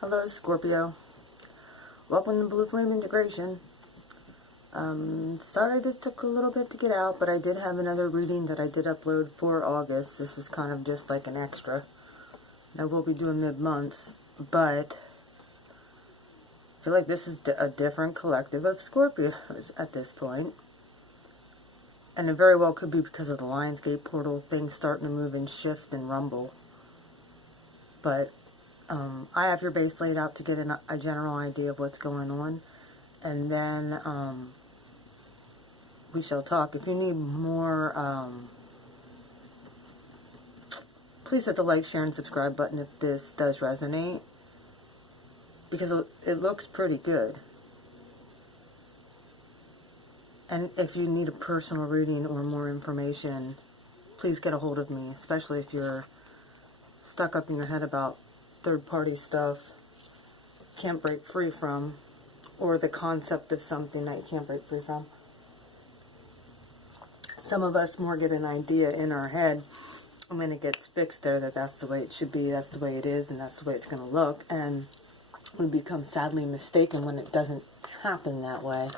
Hello, Scorpio. Welcome to Blue Flame Integration. Sorry this took a little bit to get out, but I did have another reading that I did upload for August. This was kind of just like an extra. I will be doing mid-months, but I feel like this is a different collective of Scorpios at this point. And it very well could be because of the Lionsgate portal, things starting to move and shift and rumble. But I have your base laid out to get a general idea of what's going on. And then we shall talk. If you need more, please hit the like, share, and subscribe button if this does resonate. Because it looks pretty good. And if you need a personal reading or more information, please get a hold of me. Especially if you're stuck up in your head about third-party stuff, can't break free from, or the concept of something that you can't break free from. Some of us more get an idea in our head, and when it gets fixed there, that's the way it should be, that's the way it is, and that's the way it's going to look, and we become sadly mistaken when it doesn't happen that way.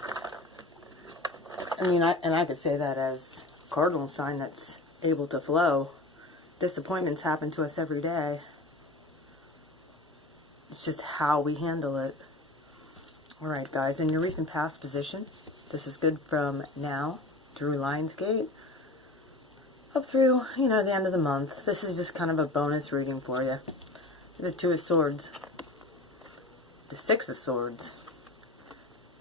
I mean, I could say that as a cardinal sign that's able to flow. Disappointments happen to us every day. It's just how we handle it. Alright guys, in your recent past position, this is good from now through Lionsgate, up through, the end of the month. This is just kind of a bonus reading for you. The Two of Swords, the Six of Swords,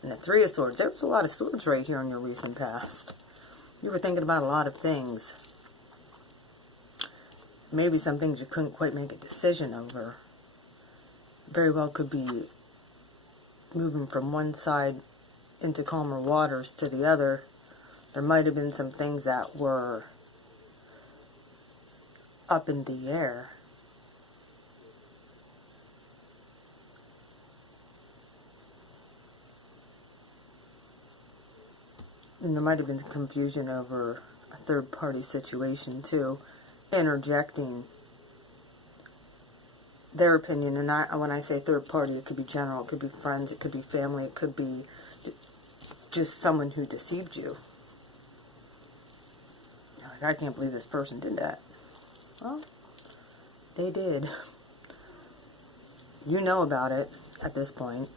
and the Three of Swords. There was a lot of swords right here in your recent past. You were thinking about a lot of things. Maybe some things you couldn't quite make a decision over. Very well could be moving from one side into calmer waters to the other. There might have been some things that were up in the air. And there might have been confusion over a third-party situation too, interjecting their opinion. And when I say third party, it could be general, it could be friends, it could be family, it could be just someone who deceived you. You're like, I can't believe this person did that. Well, they did. You know about it at this point.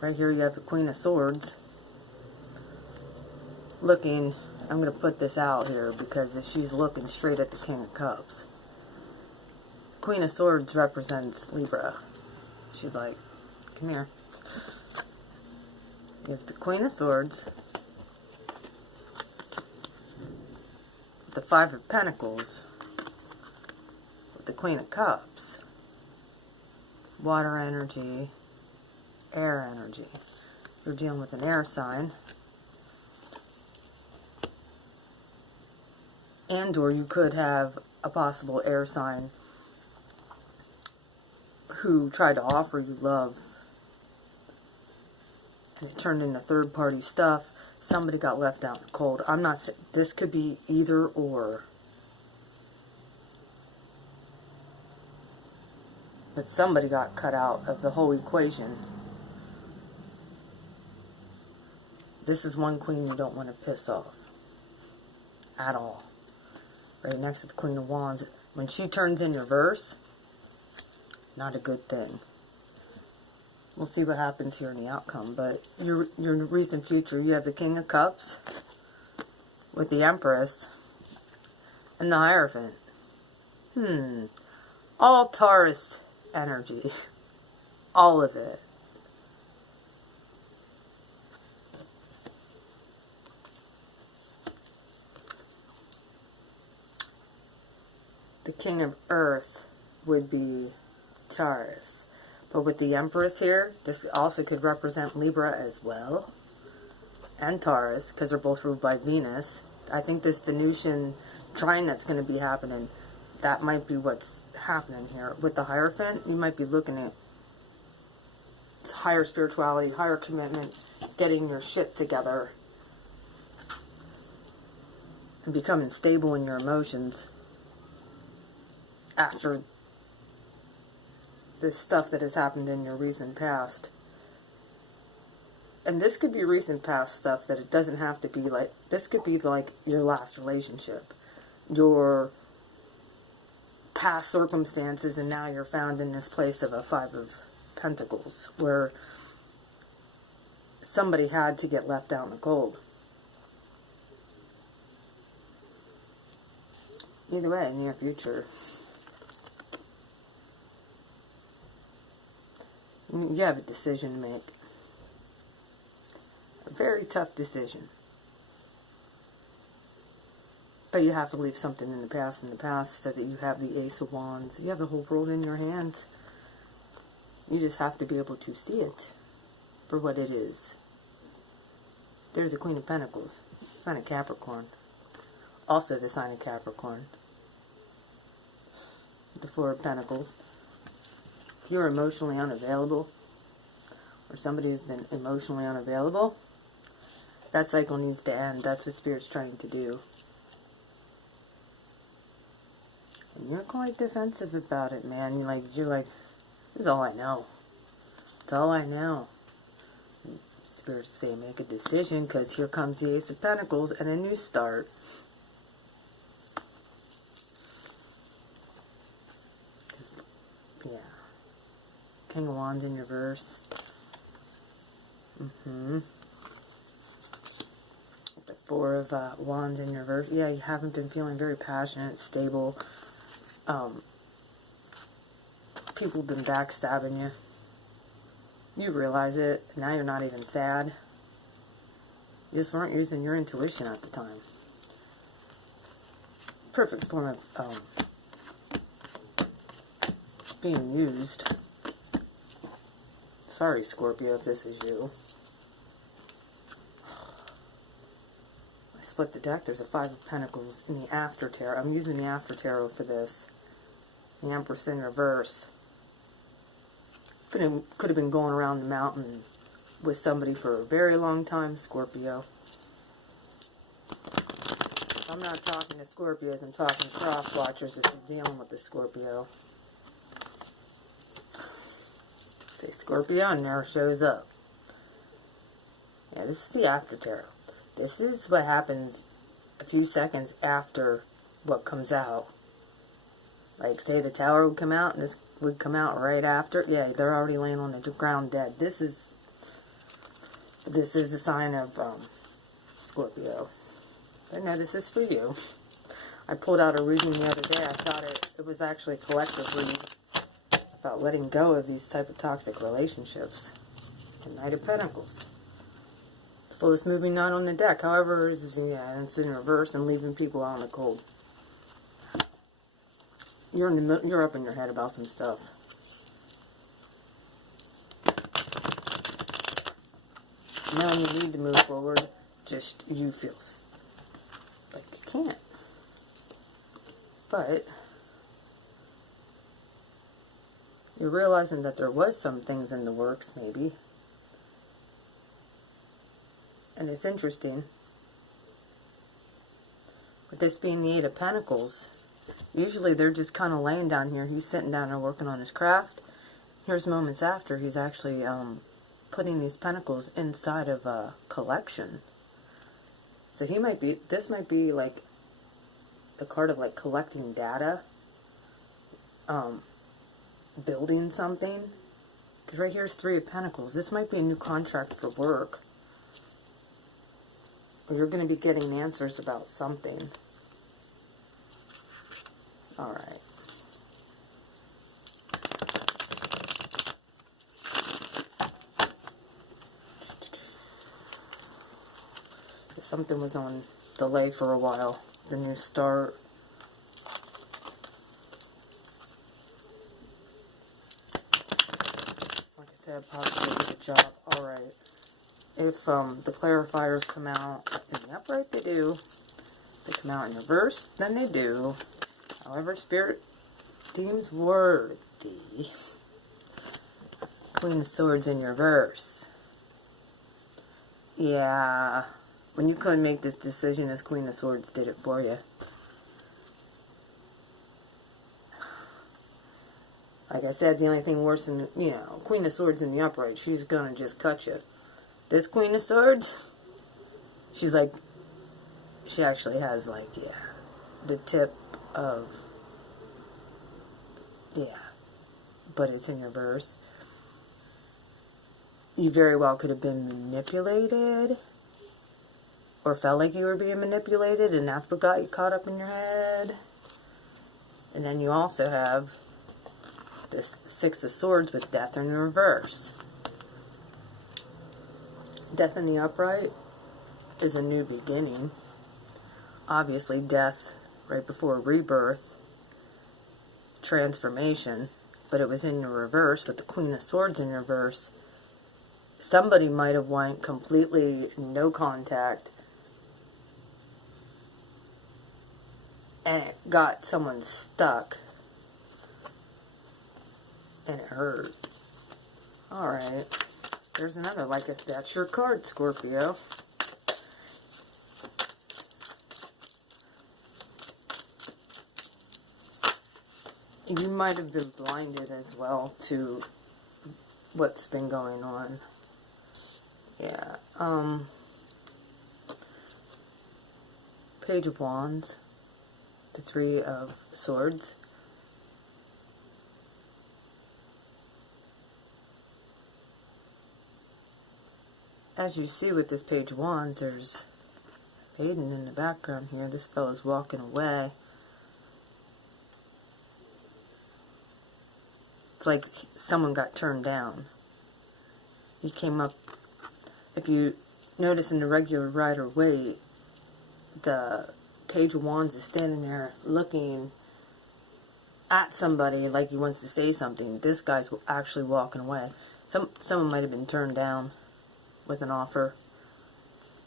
Right here you have the Queen of Swords looking. I'm going to put this out here because she's looking straight at the King of Cups. Queen of Swords represents Libra. She's like, come here. You have the Queen of Swords, the Five of Pentacles, with the Queen of Cups, water energy, air energy. You're dealing with an air sign. And or you could have a possible air sign who tried to offer you love, and it turned into third-party stuff. Somebody got left out in the cold. I'm not saying this could be either or, but somebody got cut out of the whole equation. This is one queen you don't want to piss off at all. Right next to the Queen of Wands. When she turns in reverse, not a good thing. We'll see what happens here in the outcome. But your recent future, you have the King of Cups with the Empress and the Hierophant. All Taurus energy. All of it. The King of Earth would be Taurus. But with the Empress here, this also could represent Libra as well. And Taurus, because they're both ruled by Venus. I think this Venusian trine that's going to be happening, that might be what's happening here. With the Hierophant, you might be looking at higher spirituality, higher commitment, getting your shit together, and becoming stable in your emotions after this stuff that has happened in your recent past. And this could be recent past stuff, that it doesn't have to be like, this could be like your last relationship, your past circumstances, and now you're found in this place of a Five of Pentacles, where somebody had to get left out in the cold. Either way, near future. You have a decision to make. A very tough decision. But you have to leave something in the past so that you have the Ace of Wands. You have the whole world in your hands. You just have to be able to see it for what it is. There's the Queen of Pentacles, sign of Capricorn. Also the sign of Capricorn. The Four of Pentacles. If you're emotionally unavailable, or somebody who's been emotionally unavailable, that cycle needs to end. That's what Spirit's trying to do. And you're quite defensive about it, man. You're like, this is all I know. It's all I know. Spirit's saying make a decision, because here comes the Ace of Pentacles and a new start. Yeah. King of Wands in reverse. The Four of Wands in reverse. Yeah, you haven't been feeling very passionate, stable. People have been backstabbing you. You realize it. Now you're not even sad. You just weren't using your intuition at the time. Perfect form of being used. Sorry, Scorpio, if this is you. I split the deck. There's a Five of Pentacles in the After Tarot. I'm using the After Tarot for this. The Empress in reverse. Could have been going around the mountain with somebody for a very long time, Scorpio. I'm not talking to Scorpios, I'm talking cross watchers if you're dealing with the Scorpio. Say Scorpio and there shows up. Yeah, this is the After Tarot. This is what happens a few seconds after what comes out. Like, say the Tower would come out, and this would come out right after. Yeah, they're already laying on the ground dead. This is the sign of Scorpio. But no, this is for you. I pulled out a reading the other day. I thought it was actually a collective read about letting go of these type of toxic relationships. The Knight of Pentacles. Slowest moving knot on the deck. However, it's in reverse and leaving people out in the cold. You're up in your head about some stuff. Now you need to move forward. Just you feel like you can't. But you're realizing that there was some things in the works, maybe. And it's interesting. With this being the Eight of Pentacles, usually they're just kind of laying down here. He's sitting down and working on his craft. Here's moments after he's actually putting these pentacles inside of a collection. So he might be, this might be like the card of like collecting data, building something. Because right here's Three of Pentacles. This might be a new contract for work. Or you're going to be getting answers about something. Alright. Something was on delay for a while. The new start. Like I said, possibly a good job. Alright. If the clarifiers come out in the upright, they do. If they come out in reverse, then they do. However, Spirit deems worthy. Queen of Swords in reverse. Yeah. When you couldn't make this decision, this Queen of Swords did it for you. Like I said, the only thing worse than, you know, Queen of Swords in the upright, she's gonna just cut you. This Queen of Swords, she's like, she actually has, like, yeah, the tip of, yeah, but it's in reverse. You very well could have been manipulated, or felt like you were being manipulated, and that's what got you caught up in your head. And then you also have this Six of Swords with Death in reverse. Death in the upright is a new beginning. Obviously, death right before rebirth, transformation, but it was in the reverse with the Queen of Swords in reverse. Somebody might have went completely no contact and it got someone stuck and it hurt. Alright, there's another, like that's your card, Scorpio. You might have been blinded as well to what's been going on. Yeah, Page of Wands, the Three of Swords. As you see with this Page of Wands, there's Hayden in the background here. This fellow's walking away. It's like someone got turned down. He came up. If you notice in the regular Rider-Waite, the Page of Wands is standing there looking at somebody like he wants to say something. This guy's actually walking away. Someone might have been turned down with an offer,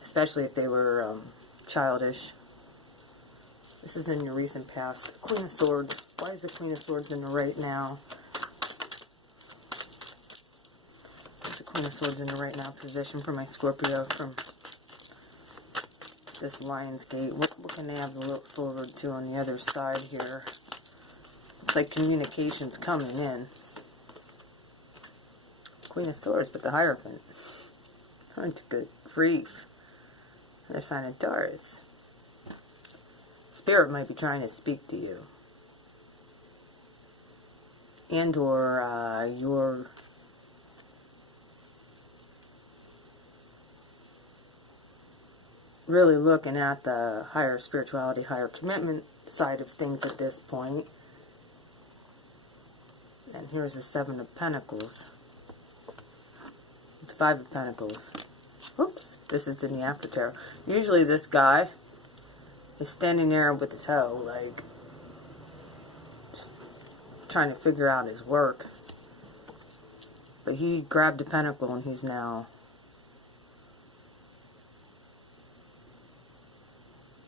especially if they were childish. This is in your recent past. Queen of Swords. Why is the Queen of Swords in the right now? Queen of Swords in the right now position for my Scorpio from this Lionsgate. What can they have to look forward to on the other side here? It's like communication's coming in. Queen of Swords, but the Hierophant. Oh, good grief. Another sign of Taurus. Spirit might be trying to speak to you. And or your really looking at the higher spirituality, higher commitment side of things at this point. And here's the Seven of Pentacles. It's Five of Pentacles. Oops, this is in the After Tarot. Usually this guy is standing there with his hoe, like, trying to figure out his work. But he grabbed a pentacle and he's now...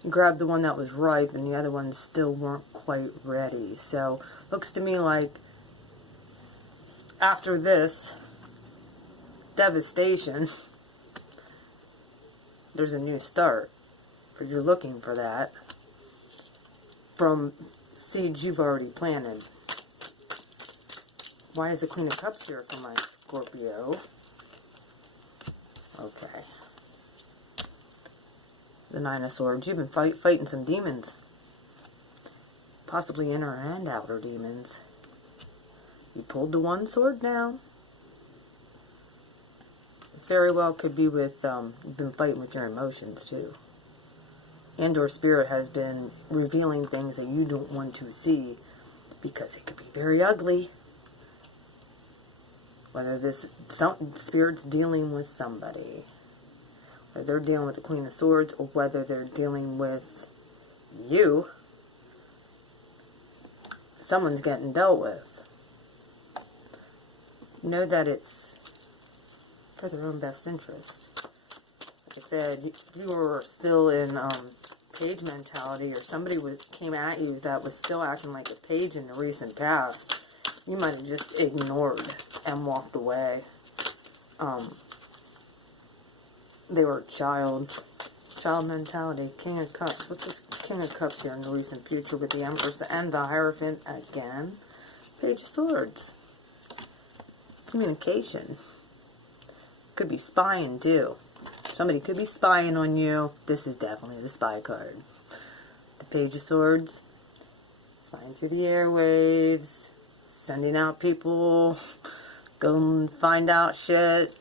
He grabbed the one that was ripe and the other ones still weren't quite ready. So, looks to me like after this devastation, there's a new start. Or you're looking for that from seeds you've already planted. Why is the Queen of Cups here for my Scorpio? Okay. The Nine of Swords. You've been fighting some demons. Possibly inner and outer demons. You pulled the one sword down. This very well could be with, you've been fighting with your emotions too. And or spirit has been revealing things that you don't want to see because it could be very ugly. Whether this spirit's dealing with somebody. Whether they're dealing with the Queen of Swords or whether they're dealing with you. Someone's getting dealt with. Know that it's for their own best interest. Like I said, if you were still in page mentality or somebody came at you that was still acting like a page in the recent past, you might have just ignored and walked away. They were a child. Child mentality. King of Cups. What's this King of Cups here in the recent future with the Empress and the Hierophant again? Page of Swords. communication. Could be spying too. Somebody could be spying on you. This is definitely the spy card. The Page of Swords. Spying through the airwaves. Sending out people. Go and find out shit.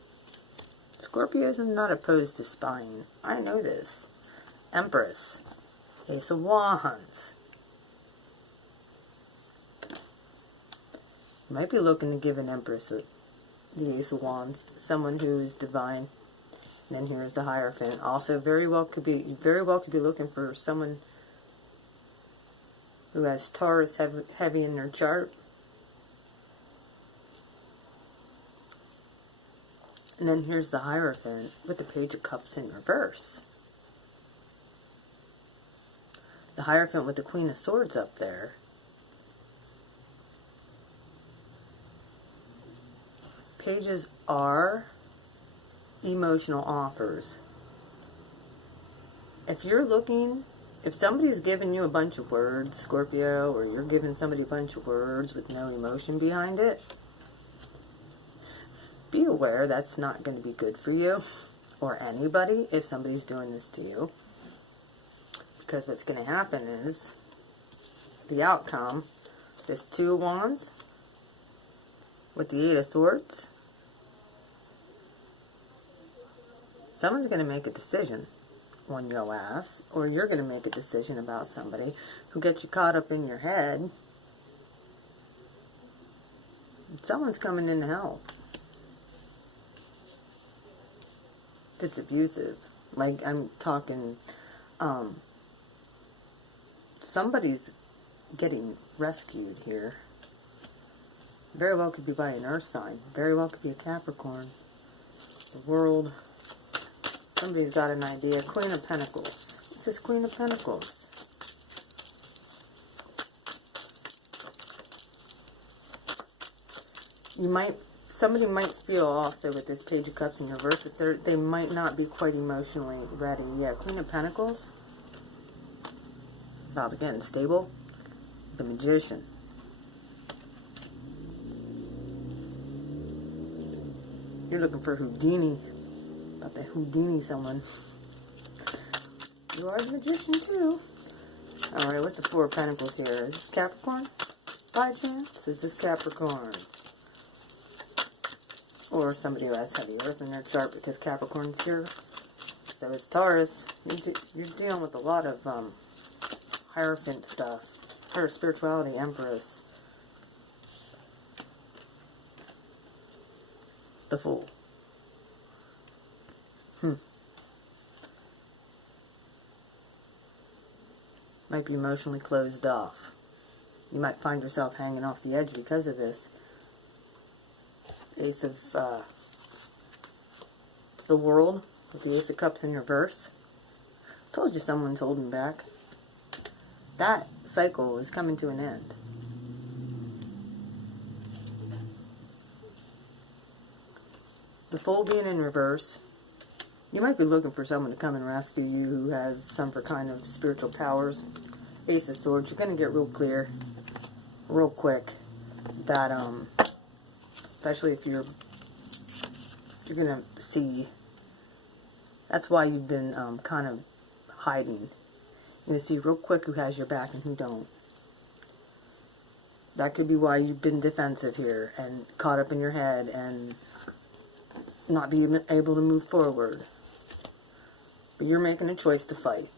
Scorpios are not opposed to spying. I know this. Empress. Ace of Wands. You might be looking to give an Empress the Ace of Wands. Someone who is divine. And then here's the Hierophant. Also, very well could be looking for someone who has Taurus heavy in their chart. And then here's the Hierophant with the Page of Cups in reverse. The Hierophant with the Queen of Swords up there. Pages are emotional offers. If somebody's giving you a bunch of words, Scorpio, or you're giving somebody a bunch of words with no emotion behind it, be aware that's not going to be good for you or anybody if somebody's doing this to you. Because what's going to happen is the outcome, this Two of Wands with the Eight of Swords, someone's going to make a decision on your ass, or you're going to make a decision about somebody who gets you caught up in your head. Someone's coming in to help. It's abusive. Like, I'm talking, somebody's getting rescued here. Very well could be by an earth sign. Very well could be a Capricorn. The World. Somebody's got an idea. Queen of Pentacles. It's this Queen of Pentacles. Somebody might feel also with this Page of Cups in reverse that they might not be quite emotionally ready. Yeah, Queen of Pentacles. About again, stable. The Magician. You're looking for Houdini. About to Houdini someone. You are the Magician too. Alright, what's the Four of Pentacles here? Is this Capricorn? By chance? Is this Capricorn? Or somebody who has heavy earth in their chart because Capricorn's here. So is Taurus. You're dealing with a lot of Hierophant stuff. Her spirituality, Empress. The Fool. Might be emotionally closed off. You might find yourself hanging off the edge because of this. Ace of the World with the Ace of Cups in reverse. Told you someone's holding back. That cycle is coming to an end. The Fool being in reverse. You might be looking for someone to come and rescue you who has some kind of spiritual powers. Ace of Swords. You're going to get real clear, real quick, that, especially if you're going to see, that's why you've been kind of hiding. You're going to see real quick who has your back and who don't. That could be why you've been defensive here and caught up in your head and not being able to move forward. But you're making a choice to fight,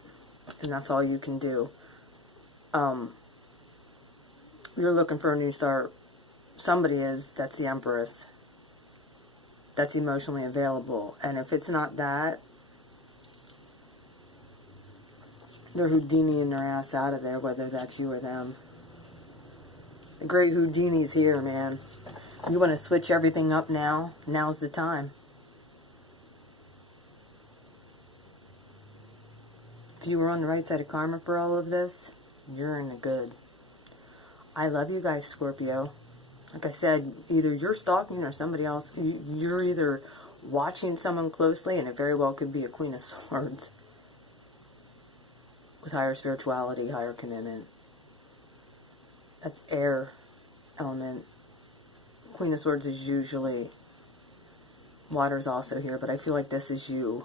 and that's all you can do. You're looking for a new start. Somebody is, that's the Empress. That's emotionally available. And if it's not that, they're Houdiniing their ass out of there, whether that's you or them. The great Houdini's here, man. You want to switch everything up now? Now's the time. If you were on the right side of karma for all of this, you're in the good. I love you guys, Scorpio. Like I said, either you're stalking or somebody else. You're either watching someone closely, and it very well could be a Queen of Swords with higher spirituality, higher commitment. That's air element Queen of Swords is usually, water's also here, but I feel like this is you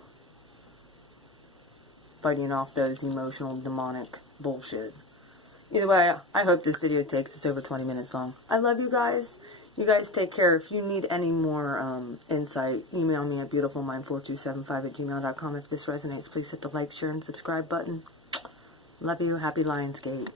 fighting off those emotional, demonic bullshit. Either way, I hope this video takes us over 20 minutes long. I love you guys. You guys take care. If you need any more insight, email me at beautifulmind4275@gmail.com. If this resonates, please hit the like, share, and subscribe button. Love you. Happy Lionsgate.